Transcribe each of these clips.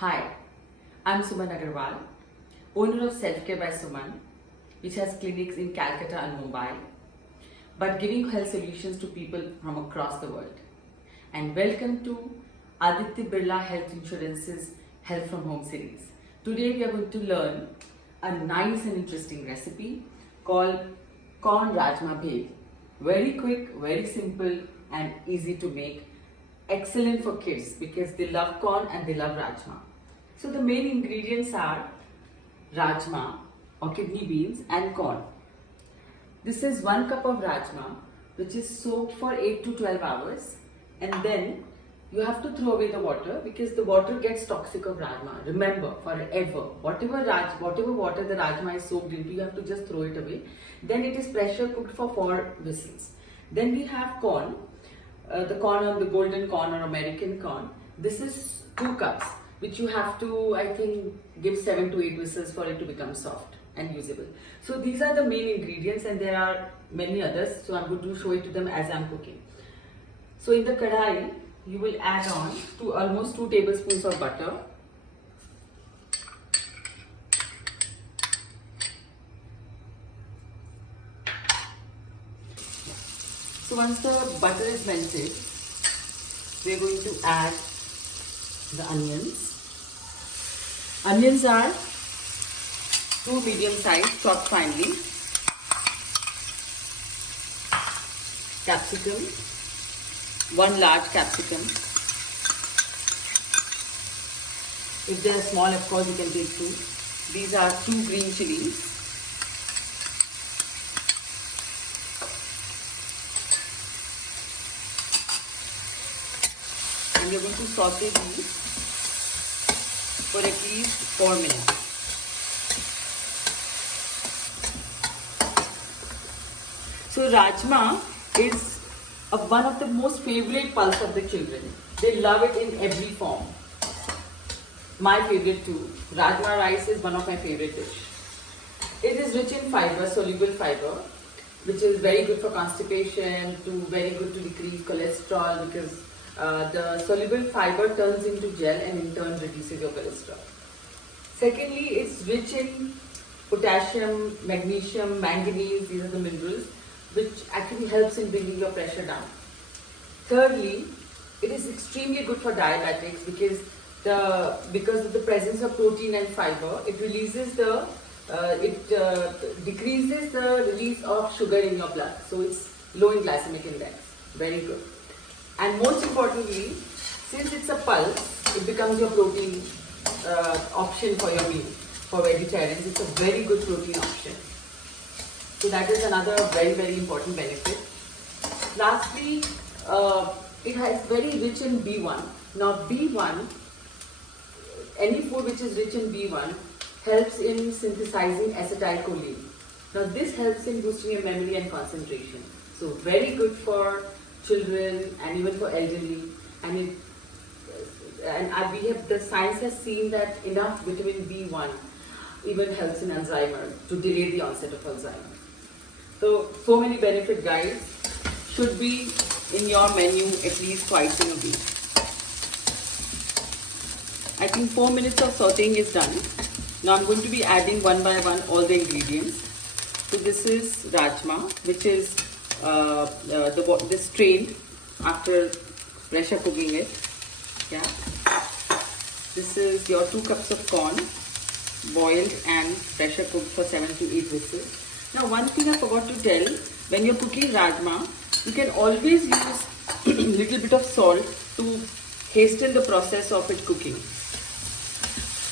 Hi, I'm Suman Agarwal, owner of Self Care by Suman, which has clinics in Calcutta and Mumbai, but giving health solutions to people from across the world. And welcome to Aditya Birla Health Insurance's Health from Home series. Today we are going to learn a nice and interesting recipe called Corn Rajma Bhel. Very quick, very simple and easy to make. Excellent for kids because they love corn and they love rajma. So the main ingredients are rajma or kidney beans and corn. This is 1 cup of rajma which is soaked for 8 to 12 hours, and then you have to throw away the water because the water gets toxic of rajma. Remember, forever, whatever water the rajma is soaked into, you have to just throw it away. Then it is pressure cooked for 4 whistles. Then we have corn. The corn, or the golden corn or American corn. This is 2 cups, which you have to, I think, give 7 to 8 whistles for it to become soft and usable. So these are the main ingredients, and there are many others. So I'm going to show it to them as I'm cooking. So in the kadai, you will add on to almost 2 tablespoons of butter. So once the butter is melted, we are going to add the onions. Onions are 2 medium sized, chopped finely. Capsicum, 1 large capsicum. If they are small, of course, you can take 2. These are 2 green chilies. And we are going to saute these for at least 4 minutes. So rajma is one of the most favorite pulse of the children. They love it in every form. My favorite too. Rajma rice is one of my favorite dish. It is rich in fiber, soluble fiber, which is very good for constipation, very good to decrease cholesterol, because the soluble fiber turns into gel and in turn reduces your cholesterol. Secondly, it's rich in potassium, magnesium, manganese. These are the minerals which actually helps in bringing your pressure down. Thirdly, it is extremely good for diabetics because of the presence of protein and fiber. It releases decreases the release of sugar in your blood. So it's low in glycemic index. Very good. And most importantly, since it's a pulse, it becomes your protein option for your meal. For vegetarians, it's a very good protein option. So that is another very, very important benefit. Lastly, it has very rich in B1. Now B1, any food which is rich in B1 helps in synthesizing acetylcholine. Now this helps in boosting your memory and concentration. So very good for children and even for elderly, and the science has seen that enough vitamin B1 even helps in Alzheimer's, to delay the onset of Alzheimer's. So many benefit, guys. Should be in your menu at least twice in a week. I think 4 minutes of sauteing is done. Now I'm going to be adding one by one all the ingredients. So this is rajma, which is this strained after pressure cooking it. Yeah. This is your 2 cups of corn, boiled and pressure cooked for 7 to 8 whistles. Now one thing I forgot to tell, when you're cooking rajma, you can always use a little bit of salt to hasten the process of it cooking.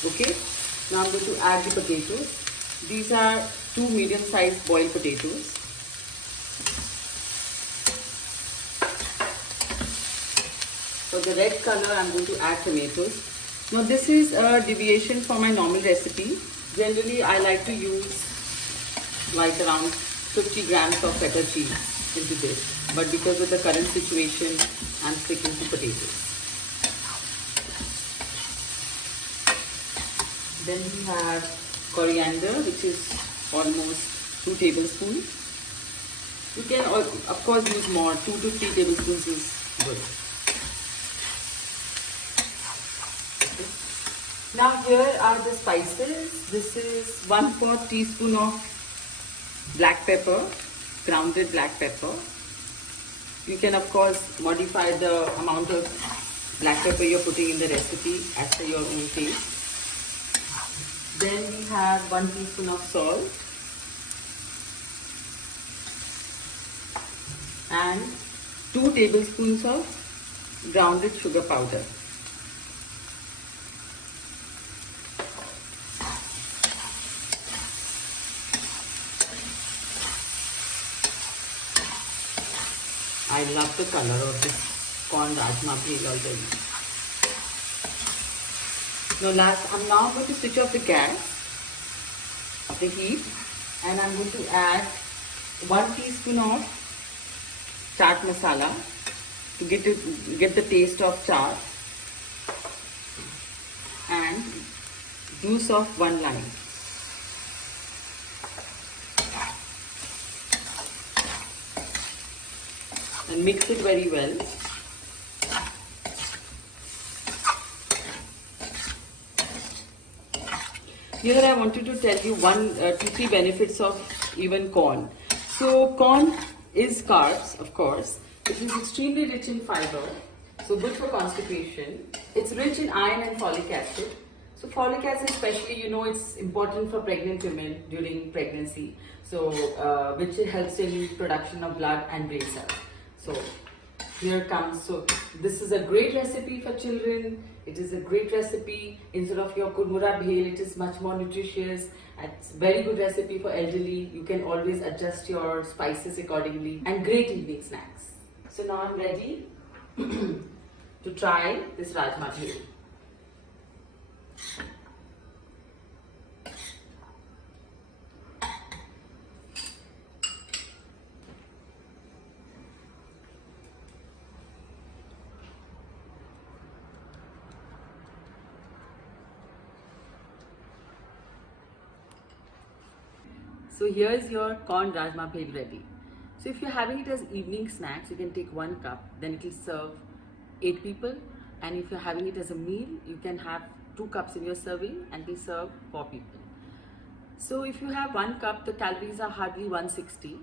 Okay. Now I'm going to add the potatoes. These are 2 medium sized boiled potatoes. For the red color, I'm going to add tomatoes. Now this is a deviation from my normal recipe. Generally, I like to use like around 50 grams of feta cheese into this. But because of the current situation, I'm sticking to potatoes. Then we have coriander, which is almost 2 tablespoons. You can, of course, use more. 2 to 3 tablespoons is good. Now here are the spices. This is 1/4 teaspoon of black pepper, grounded black pepper. You can of course modify the amount of black pepper you're putting in the recipe as per your own taste. Then we have 1 teaspoon of salt and 2 tablespoons of grounded sugar powder. I love the color of this corn rajma bhel already. I'm now going to switch off the gas, the heat, and I'm going to add 1 teaspoon of chaat masala to get the taste of chaat, and juice of 1 lime. And mix it very well. Here I wanted to tell you 2-3 benefits of even corn. So corn is carbs, of course. It is extremely rich in fiber, so good for constipation. It's rich in iron and folic acid. So folic acid especially, it's important for pregnant women during pregnancy. So which helps in production of blood and brain cells. So here comes, so this is a great recipe for children. It is a great recipe. Instead of your kurmura bhel, it is much more nutritious. It's very good recipe for elderly. You can always adjust your spices accordingly, and great evening snacks. So now I'm ready to try this rajma bhel. So here is your corn rajma bhel ready. So if you're having it as evening snacks, you can take 1 cup, then it will serve 8 people. And if you're having it as a meal, you can have 2 cups in your serving and it will serve 4 people. So if you have 1 cup, the calories are hardly 160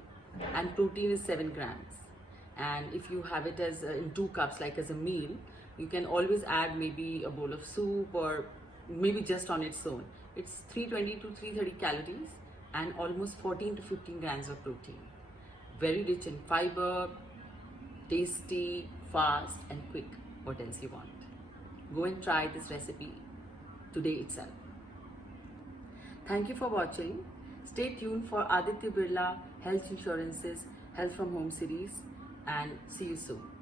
and protein is 7 grams. And if you have it as in 2 cups, like as a meal, you can always add maybe a bowl of soup or maybe just on its own. It's 320 to 330 calories and almost 14 to 15 grams of protein. Very rich in fiber, tasty, fast and quick. What else you want? Go and try this recipe today itself. Thank you for watching. Stay tuned for Aditya Birla Health Insurance's Health from Home series, and see you soon.